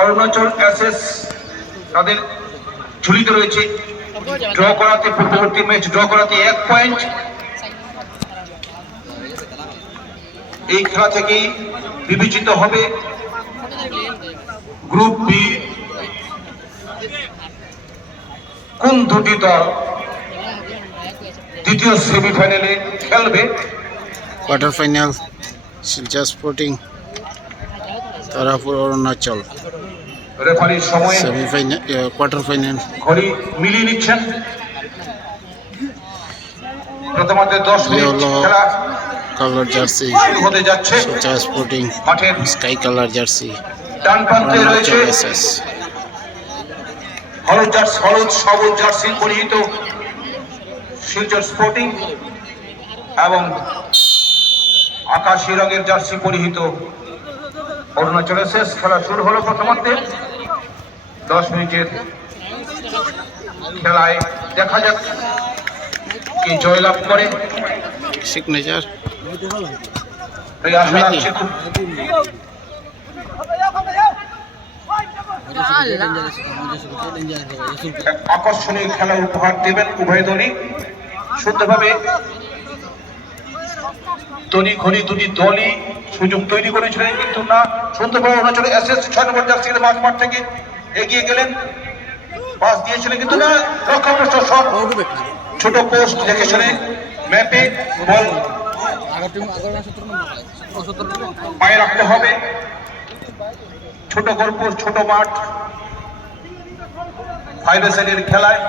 Arunachal SS তাদের ঝুলিতে রয়েছে ড্র করাতে, পূর্ববর্তী ম্যাচ ড্র করাতে 1 পয়েন্ট। এই খেলা থেকেই বিবেচিত হবে গ্রুপ বি কোন দুটি দল দ্বিতীয় সেমিফাইনালে খেলবে। Quarter final Silchar sporting Tarapur Arunachal, রেফারির সময় সেমিফাইনাল কোয়ার্টার ফাইনাল ঘড়ি মিলিয়ে নিচ্ছেন। প্রথমার্ধে 10 মিনিট খেলা কালার জার্সি শুরু হতে যাচ্ছে। শিলচর স্পোর্টিং মাঠের স্কাই কালার জার্সি, ডান প্রান্তে রয়েছে অরুণাচল এসএস হলুদ সবুজ জার্সি পরিহিত শিলচর স্পোর্টিং এবং আকাশী রঙের জার্সি পরিহিত অরুণাচল এসএস। খেলা শুরু হলো প্রথমার্ধে 10 মিনিটের খেলায় দেখা যাক কে জয়লাভ করে। সিগনেচার এই আশা রাখছি খুব এক আকর্ষণীয় খেলা উপহার দেবেন উভয় দলই। শুদ্ধভাবে তনি ঘড়ি দুটি দলই সুযোগ তৈরি করেছিলেন, কিন্তু না, সুন্দরভাবে অরুণাচল এসএস 6 নম্বর জার্সির মাঠ থেকে এগিয়ে গেলেন, পাস দিয়েছিলেন কিন্তু না, লক্ষ্যভ্রষ্ট শট, ছোট পোস্ট দেখে শুনে ম্যাপে বল পায়ে রাখতে হবে। ছোট গল্প, ছোট মাঠ, 5 সাইডের খেলায়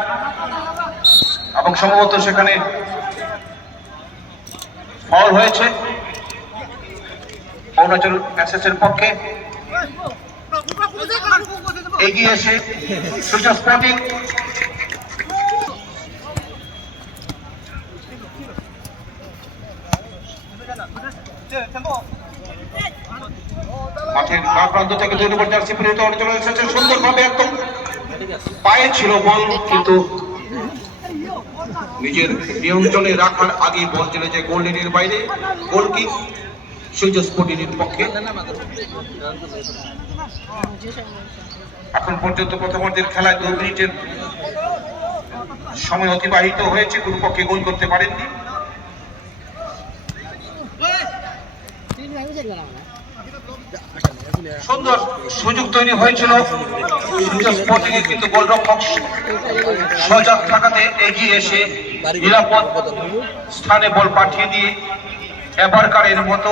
এবং সম্ভবত সেখানে ফাউল হয়েছে অরুণাচল এসএস এর পক্ষে। এগিয়ে এসে শিলচর স্পোর্টিং মাঠের বাঁ প্রান্ত থেকে 2 নম্বর জার্সি পরিহিত অরুণাচল এসএস সুন্দরভাবে একদম পায়ে ছিল বল, কিন্তু নিজের নিয়ন্ত্রণে রাখার আগে বল চলে যায় গোল লাইনের বাইরে। গোল কিক শিলচর স্পোর্টিং এর পক্ষে। এখন পর্যন্ত প্রথমার্ধের খেলায় 2 মিনিটের সময় অতিবাহিত হয়েছে, কোনো পক্ষে গোল করতে পারেননি। সুন্দর সুযোগ তৈরি হয়েছিল শিলচর স্পোর্টিং এর, কিন্তু গোলরক্ষক সজাগ থাকাতে এগিয়ে এসে নিরাপদ স্থানে বল পাঠিয়ে দিয়ে এবারকারের মতো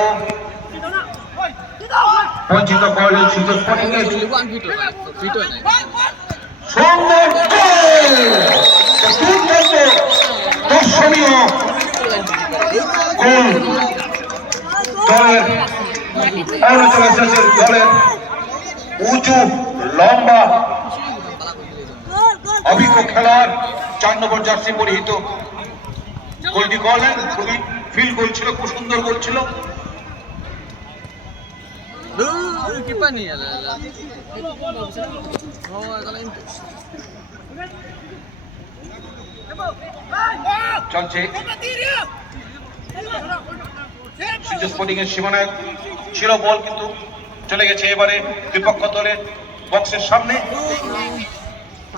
বঞ্চিত করলেন শিলচর স্পোর্টিং এর। সুন্দর দর্শনীয় গোল দলের অরুণাচল এসএস দলের উঁচু লম্বা অভিজ্ঞ খেলোয়াড় 4 নম্বর জার্সি পরিহিত গোলটি করলেন। খুবই ফিল গোল ছিল, খুব সুন্দর গোল ছিল। চলছে শিলচর স্পোর্টিং এর সীমানায় ছিল বল, কিন্তু চলে গেছে এবারে বিপক্ষ দলের বক্সের সামনে,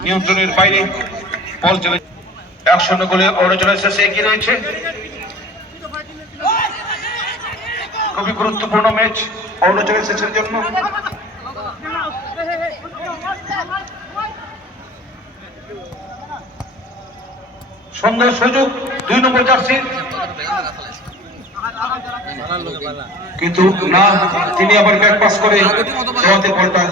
নিয়ন্ত্রণের বাইরে বল চলে। 1-0 গোলে অরুণাচল এসএস এগিয়ে রয়েছে। খুবই গুরুত্বপূর্ণ ম্যাচ অরুণাচল এসএস এর জন্য। সুন্দর সুযোগ 2 নম্বর জার্সি, কিন্তু না, তিনি আবার ব্যাক পাস করে জোয়াতে বলটা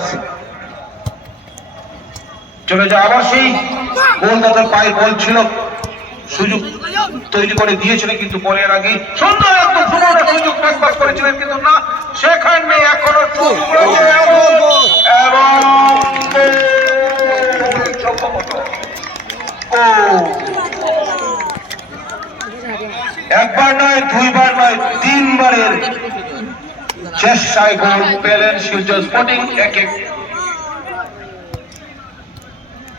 চলে যায়। আবার সেই গোলদাতার পায়ের বল ছিল, সুযোগ তৈরি করে দিয়েছিলেন, কিন্তু বলের আগে সুন্দর একদম সুযোগ ব্যাক পাস করেছিলেন, কিন্তু না, সেখানে এখনো সুযোগ রয়েছে এবং একবার নয়, 2 বার নয়, 3 বারের চেষ্টায় গোল পেলেন শিলচর স্পোর্টিং। 1-1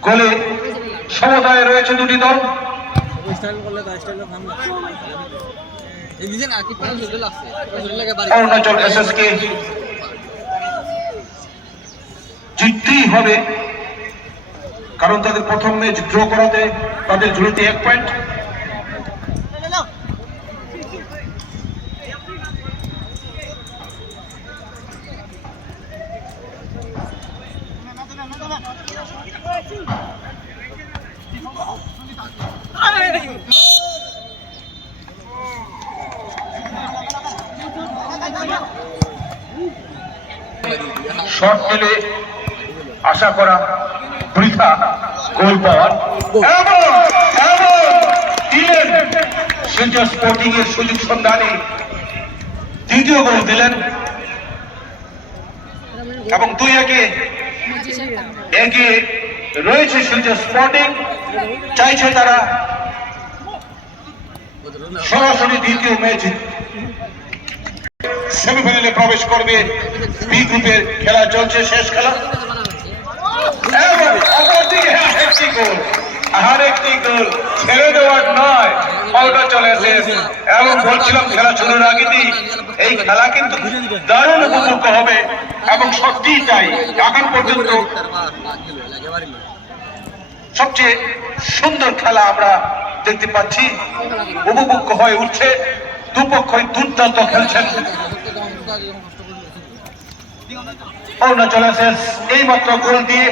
গোলে সমতায় রয়েছে দুটি দল। অরুণাচল এসএস কে জিততেই হবে, কারণ তাদের প্রথম ম্যাচ ড্র করাতে তাদের ঝুলিতে 1 পয়েন্ট। শট খেলে আশা করা বৃথা, গোল পাওয়ার শিলচর স্পোর্টিং এর সুযোগ সন্ধানে দ্বিতীয় গোল দিলেন এবং 2-1 এগিয়ে রয়েছে শিলচর স্পোর্টিং। চাইছে তারা সরাসরি দ্বিতীয় ম্যাচ সেমিফাইনালে প্রবেশ করবে। বি গ্রুপের খেলা চলছে, শেষ খেলা, এবং অপরদিকে আরেকটি গোল ছেড়ে দেওয়ার নয়, পাল্টা চলে এসেছে। এবং বলছিলাম খেলা শুরুর আগেই এই খেলা কিন্তু দারুণ উপভোগ্য হবে এবং সত্যিই তাই। এখন পর্যন্ত সবচেয়ে সুন্দর খেলা আমরা দেখতে পাচ্ছি, উপভোগ্য হয়ে উঠছে। দুপক্ষই দুর্দান্ত খেলছেন। অরুণাচল এসএস এই মাত্র গোল দিয়ে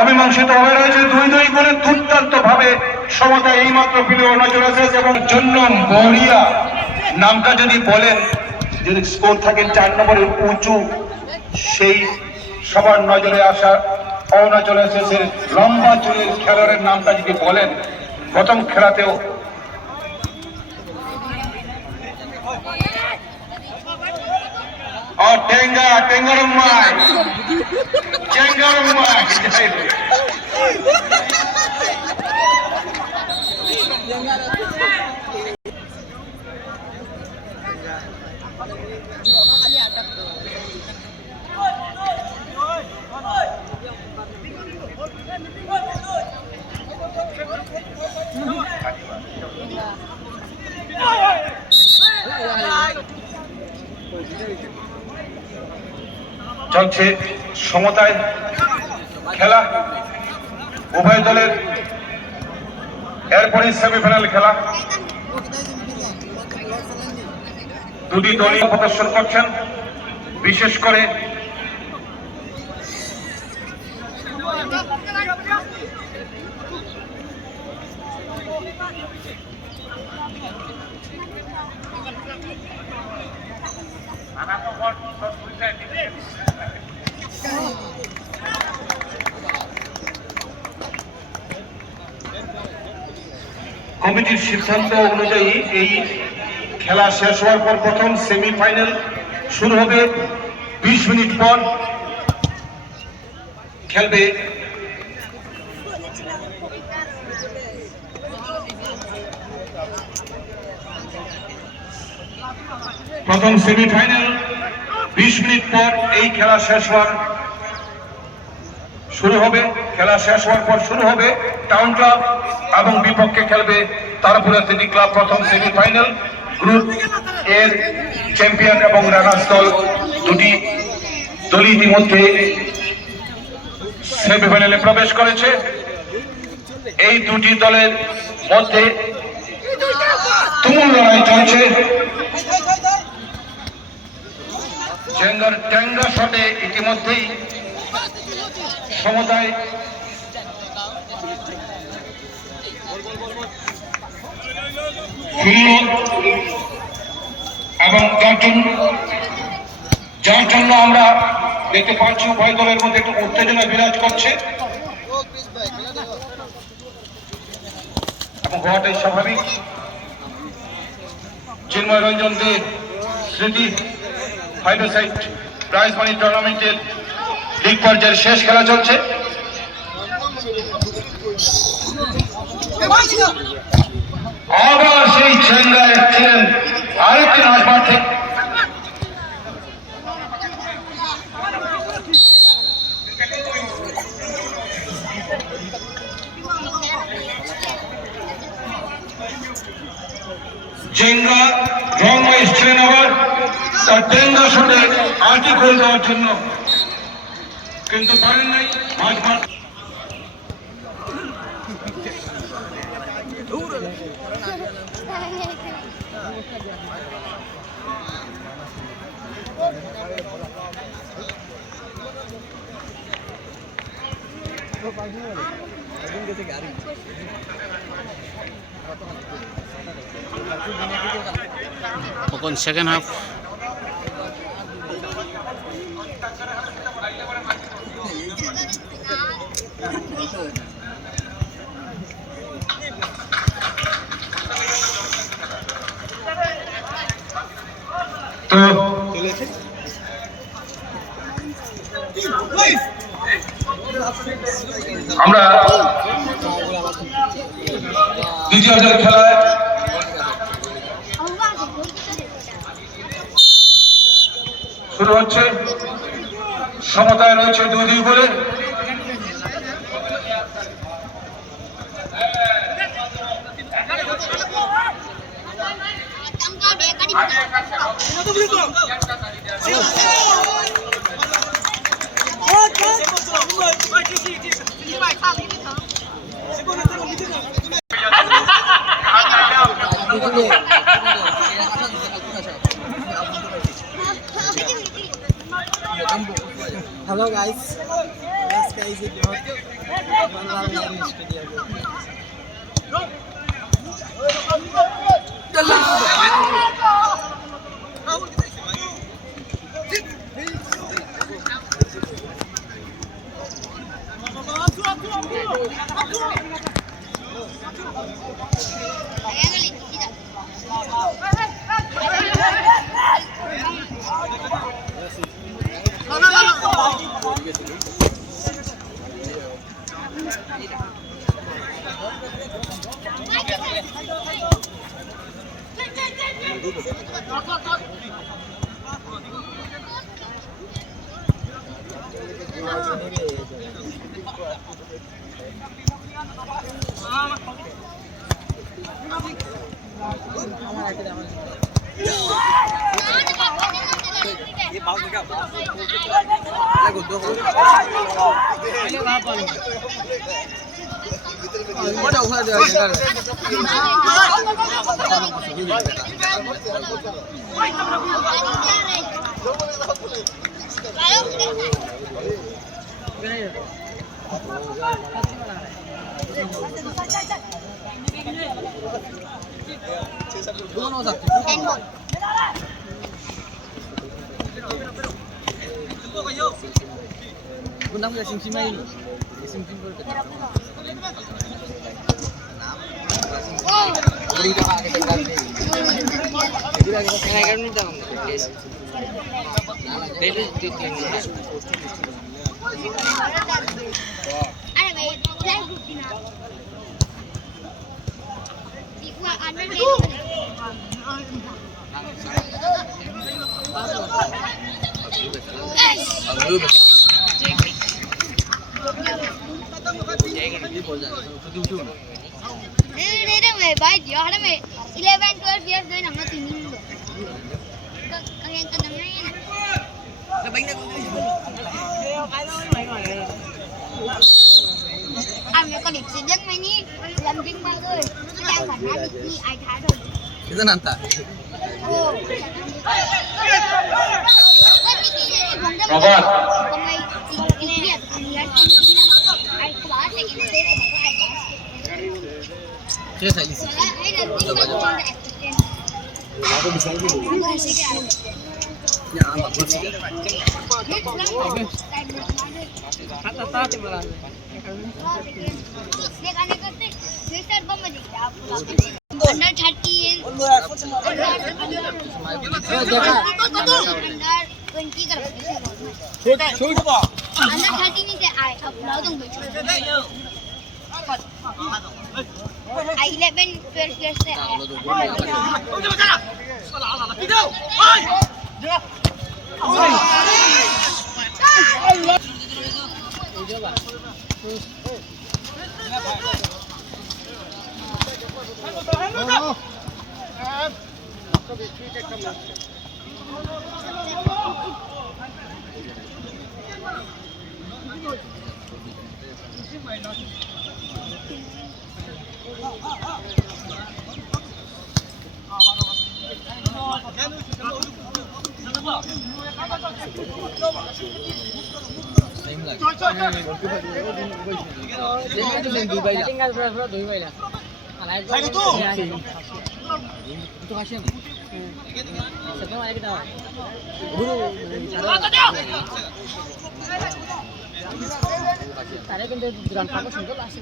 অমীমাংসিত হয়ে রয়েছে 2-2 গোলে দুর্দান্ত ভাবে সমতা এই মাত্র পেল অরুণাচল এসএস। এবং জন্য মরিয়া নামটা যদি বলেন, যদি স্কোর থাকে 4 নম্বরের উঁচু, সেই সবার নজরে আসা অরুণাচল এসএস এর লম্বা চুলের খেলোয়াড়ের নামটা যদি বলেন, প্রথম খেলাতেও টেঙ্গারুম্মাই চলছে সমতায় খেলা উভয় দলের। এরপরে সেমিফাইনাল খেলা, দুটি দলই প্রদর্শন করছেন। বিশেষ করে কমিটির সিদ্ধান্ত অনুযায়ী এই খেলা শেষ হওয়ার পর প্রথম সেমিফাইনাল শুরু হবে। 20 মিনিট পর খেলবে প্রথম সেমিফাইনাল। 20 মিনিট পর এই খেলা শেষ হওয়ার শুরু হবে। খেলা শেষ হওয়ার পর শুরু হবে টাউন ক্লাব এবং বিপক্ষে খেলবে তারাপুর অ্যাথলেটিক ক্লাব। প্রথম সেমিফাইনাল, গ্রুপ এর চ্যাম্পিয়ন এবং রানার্স দল দুটি দলই ইতিমধ্যে সেমিফাইনালে প্রবেশ করেছে। এই দুটি দলের মধ্যে তুমুল লড়াই চলছে। ট্যাঙ্গা শটে ইতিমধ্যেই সমতায় এবং যার জন্য আমরা দেখতে পাচ্ছি উভয় দলের মধ্যে একটু উত্তেজনা বিরাজ করছে এবং হওয়াটাই স্বাভাবিক। চিন্ময় রঞ্জন দে স্মৃতি 5-a-side প্রাইজ মানি টুর্নামেন্টের লিগ পর্যায়ের শেষ খেলা চলছে। আবার সেই চেঙ্গায় ছিলেন আরেকটি নাচমাঠ থেকে জেঙ্গা রং এসছিলেন আবার তার ডেঙ্গা শুনে আর্টি গোল দেওয়ার জন্য, কিন্তু পারেন নাই। মাঝ তখন সেকেন্ড হাফ তো আমরা দ্বিতীয় খেলায় শুরু হচ্ছে। সমতায় রয়েছে 2-2 বলে। Hello guys, this guy is Bunda udah sim-sim aja nih. Sim-sim dulu kita. Beri dah kita ganti. Jadi lagi kita naikkan ni dah. Dari titik ni. Ada baik. Saya bukin apa? Ikut anda ni. By the other way, 11, 12 years then I'm not in England. Kalian tenang aja. Anh có điểm gì nhất mày nhỉ? Làm kinh bao rồi. Tôi đang phản ánh đi ai thái rồi. Itu nanti. Robert. Biasa isi. Aku bisa gitu. Ya, amat bersih. Kata-kata malah. Under 30 under 20 कर under 30 नहीं थे आए अब लाओ तुम बेचो I 11 12 years से आए তারে কিন্তু দুরান পাবো সুন্দর আসে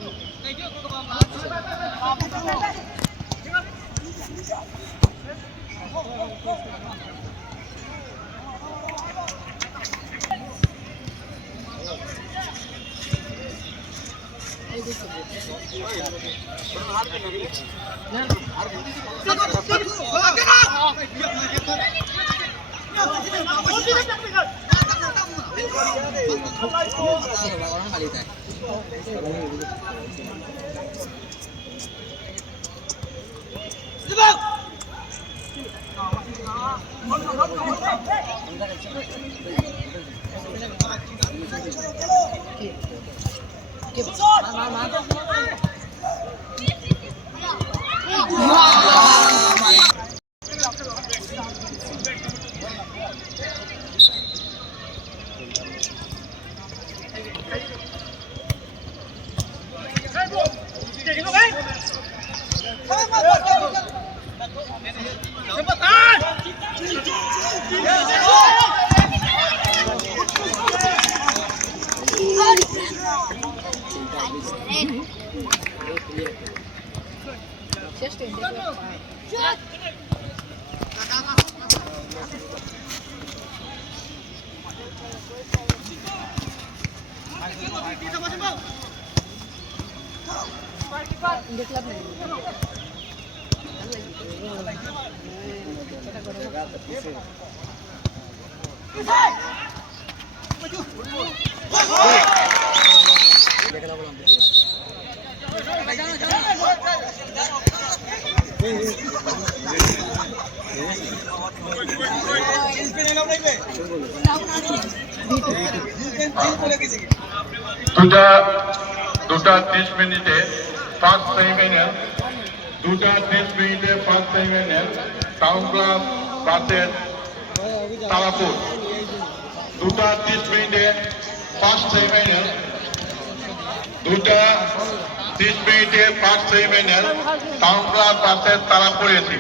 দেখলাম দুটা 30 মিনিটে ফার্স্ট সেমিফাইনাল, 2:30 মিনিটে first semifinal town club versus Tarapur, 2:30 মিনিটে ফার্স্ট সেমিফাইনাল, 2:30 মিনিটে first semifinal town club versus Tarapur AC.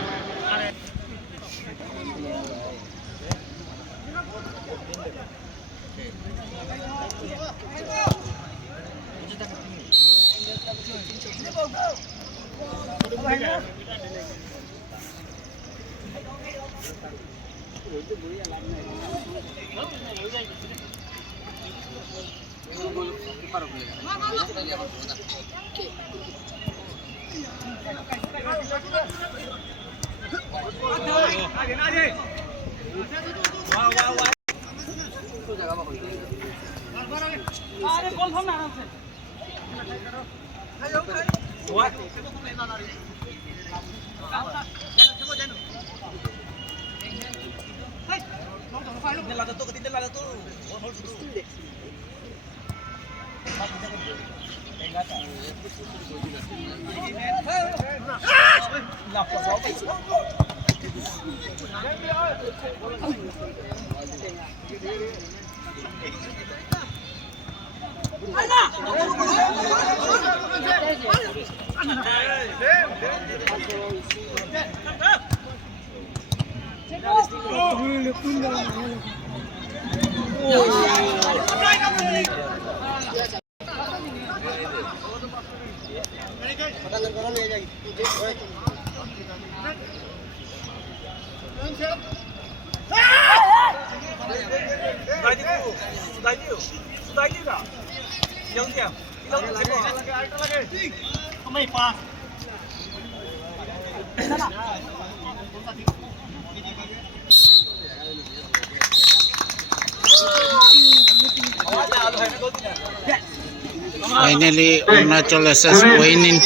Finally, Arunachal SS winning.